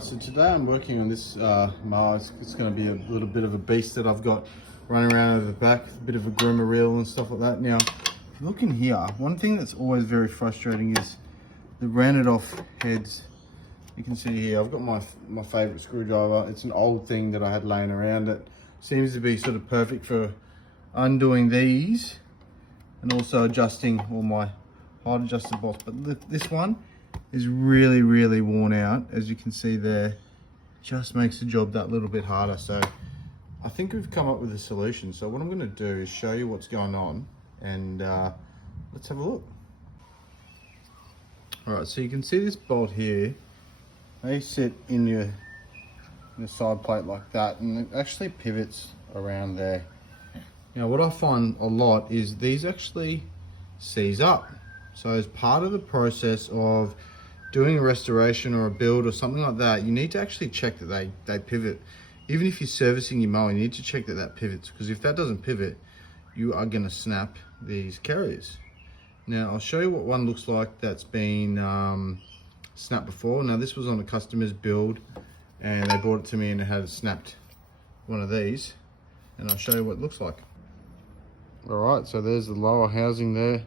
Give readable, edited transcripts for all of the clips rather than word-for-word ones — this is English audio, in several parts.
Alright, so today I'm working on this mower. It's going to be a little bit of a beast that I've got running around over the back, a bit of a groomer reel and stuff like that. Now, if you look in here, one thing that's always very frustrating is the rounded off heads. You can see here, I've got my favourite screwdriver. It's an old thing that I had laying around. It seems to be sort of perfect for undoing these and also adjusting all my height adjusted bolts. But this one is really worn out, as you can see there. Just makes the job that little bit harder. So I think we've come up with a solution. So what I'm going to do is show you what's going on, and let's have a look. All right, so you can see this bolt here. They sit in your side plate like that, and it actually pivots around there. Now what I find a lot is these actually seize up. So as part of the process of doing a restoration or a build or something like that, you need to actually check that they pivot. Even if you're servicing your mower, you need to check that pivots, because if that doesn't pivot, you are going to snap these carriers. Now I'll show you what one looks like that's been snapped before. Now this was on a customer's build and they brought it to me and it had snapped one of these, and I'll show you what it looks like. Alright, so there's the lower housing there.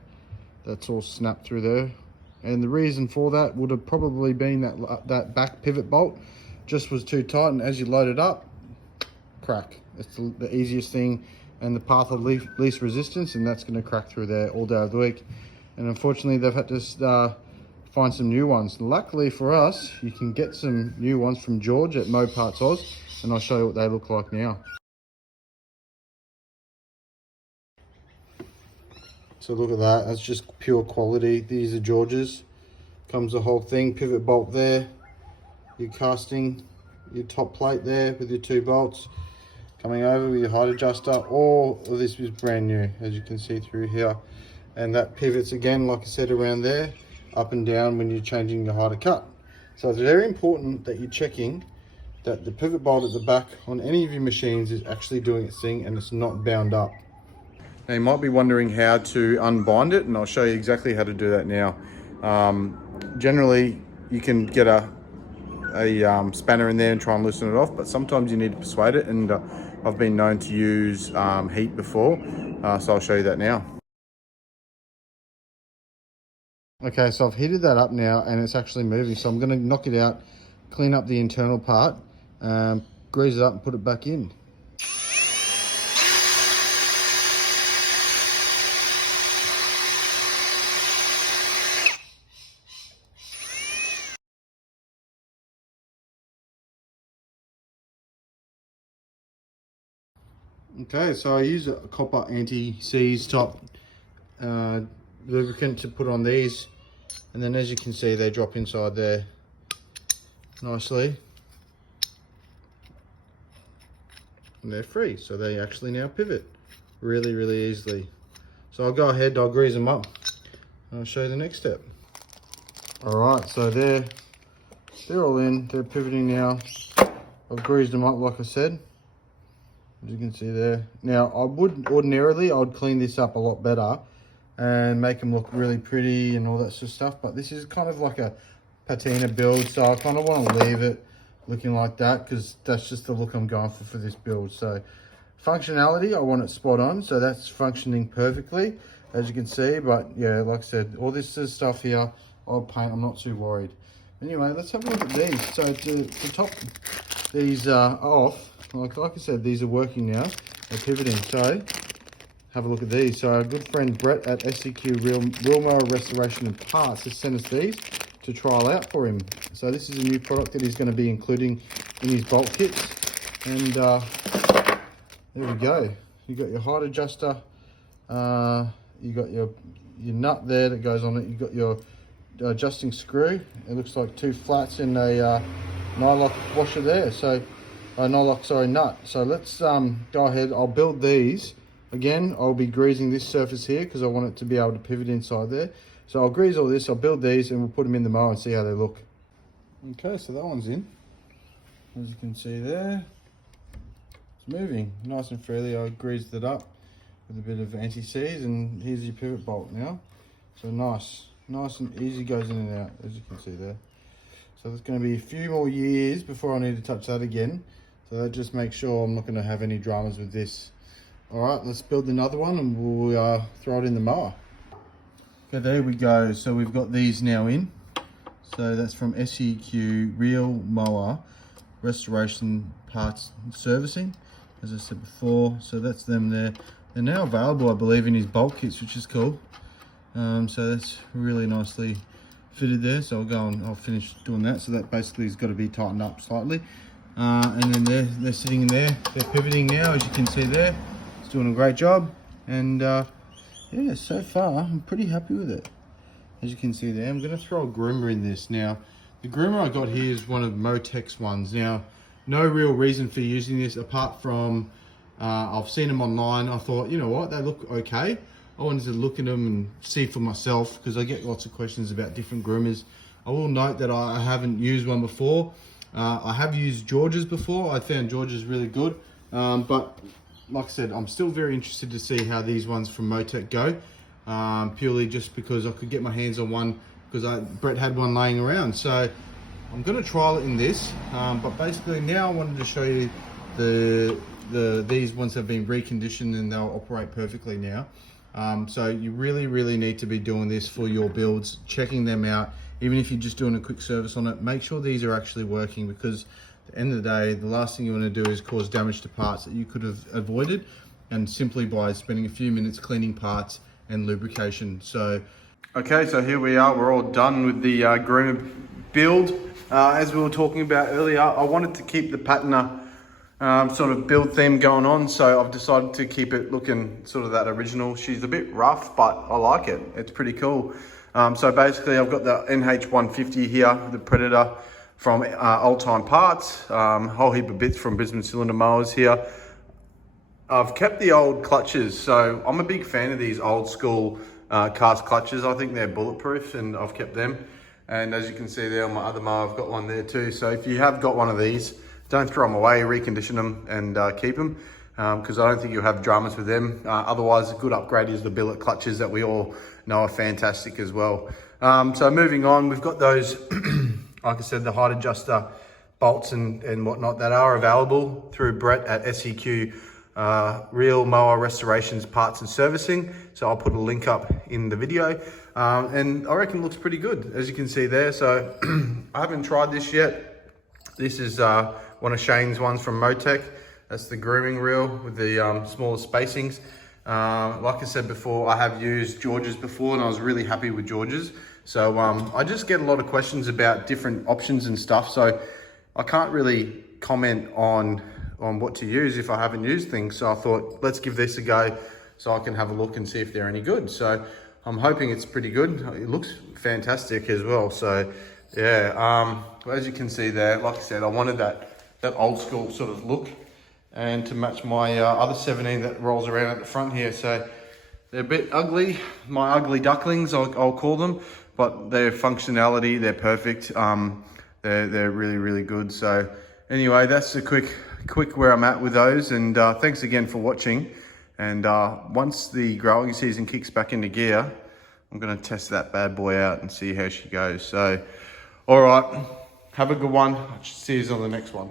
That's all snapped through there. And the reason for that would have probably been that back pivot bolt just was too tight, and as you load it up, crack. It's the easiest thing and the path of least resistance, and that's going to crack through there all day of the week. And unfortunately they've had to find some new ones. Luckily for us, you can get some new ones from George at Mo Parts Oz, and I'll show you what they look like now. So look at that, that's just pure quality. These are George's. Comes the whole thing, pivot bolt there, your casting, your top plate there with your two bolts. Coming over with your height adjuster. All of this is brand new, as you can see through here. And that pivots again, like I said, around there, up and down when you're changing your height of cut. So it's very important that you're checking that the pivot bolt at the back on any of your machines is actually doing its thing and it's not bound up. Now you might be wondering how to unbind it, and I'll show you exactly how to do that now. Generally, you can get a spanner in there and try and loosen it off, but sometimes you need to persuade it, and I've been known to use heat before, so I'll show you that now. Okay, so I've heated that up now and it's actually moving, so I'm going to knock it out, clean up the internal part, grease it up and put it back in. Okay, so I use a copper anti-seize top lubricant to put on these, and then as you can see they drop inside there nicely and they're free, so they actually now pivot really easily. So I'll go ahead, I'll grease them up and I'll show you the next step. Alright, so they're all in, they're pivoting now. I've greased them up like I said, as you can see there. Now I would ordinarily, I would clean this up a lot better and make them look really pretty and all that sort of stuff, but this is kind of like a patina build, so I kind of want to leave it looking like that because that's just the look I'm going for this build. So functionality, I want it spot on, so that's functioning perfectly, as you can see. But yeah, like I said, all this stuff here I'll paint, I'm not too worried. Anyway, let's have a look at these. So to top these off, like I said, these are working now, they're pivoting. So have a look at these. So our good friend Brett at SEQ Wheel Mower Restoration and Parts has sent us these to trial out for him. So this is a new product that he's going to be including in his bolt kits. And there we go. You got your height adjuster. You got your nut there that goes on it. You got your adjusting screw. It looks like two flats and a nylock washer there. So nylock, sorry, nut. So let's go ahead. I'll build these. Again, I'll be greasing this surface here because I want it to be able to pivot inside there. So I'll grease all this, I'll build these, and we'll put them in the mower and see how they look. Okay, so that one's in. As you can see there, it's moving nice and freely. I greased it up with a bit of anti-seize, and here's your pivot bolt now. So nice and easy, goes in and out, as you can see there. So there's going to be a few more years before I need to touch that again. So that just makes sure I'm not going to have any dramas with this. All right, let's build another one and we'll throw it in the mower. Okay, there we go. So we've got these now in. So that's from SEQ Real Mower Restoration Parts and Servicing, as I said before. So that's them there. They're now available, I believe, in his bulk kits, which is cool. So that's really nicely fitted there. So I'll go and I'll finish doing that. So that basically has got to be tightened up slightly. And then they're sitting in there. They're pivoting now, as you can see there. It's doing a great job. And yeah, so far I'm pretty happy with it. As you can see there, I'm going to throw a groomer in this. Now, the groomer I got here is one of Motec's ones. Now, no real reason for using this apart from I've seen them online. I thought, you know what, they look okay. I wanted to look at them and see for myself because I get lots of questions about different groomers. I will note that I haven't used one before. I have used George's before. I found George's really good. But like I said, I'm still very interested to see how these ones from Motec go. Purely just because I could get my hands on one because Brett had one laying around. So I'm going to trial it in this. But basically now I wanted to show you these ones have been reconditioned and they'll operate perfectly now. So you really need to be doing this for your builds, checking them out. Even if you're just doing a quick service on it, make sure these are actually working because at the end of the day, the last thing you want to do is cause damage to parts that you could have avoided and simply by spending a few minutes cleaning parts and lubrication. So, okay, so here we are. We're all done with the groomer build. As we were talking about earlier, I wanted to keep the patina sort of build theme going on, so I've decided to keep it looking sort of that original. She's a bit rough, but I like it. It's pretty cool. So basically, I've got the NH150 here, the Predator from Old Time Parts. Whole heap of bits from Brisbane Cylinder Mowers here. I've kept the old clutches, so I'm a big fan of these old school cast clutches. I think they're bulletproof and I've kept them. And as you can see there on my other mower, I've got one there too. So if you have got one of these, don't throw them away, recondition them and keep them because I don't think you'll have dramas with them. Otherwise, a good upgrade is the billet clutches that we all know are fantastic as well. So moving on, we've got those, like I said, the height adjuster bolts and whatnot that are available through Brett at SEQ Real Mower Restorations Parts and Servicing. So I'll put a link up in the video. And I reckon it looks pretty good, as you can see there. So I haven't tried this yet. This is one of Shane's ones from Motec. That's the grooming reel with the smaller spacings. Like I said before, I have used George's before and I was really happy with George's. So I just get a lot of questions about different options and stuff. So I can't really comment on what to use if I haven't used things. So I thought, let's give this a go so I can have a look and see if they're any good. So I'm hoping it's pretty good. It looks fantastic as well. So yeah, as you can see there, like I said, I wanted that old school sort of look and to match my other 17 that rolls around at the front here. So they're a bit ugly, my ugly ducklings, I'll call them, but their functionality, they're perfect. They're really good. So anyway, that's a quick where I'm at with those. And thanks again for watching. And once the growing season kicks back into gear, I'm gonna test that bad boy out and see how she goes. So, all right, have a good one. See you on the next one.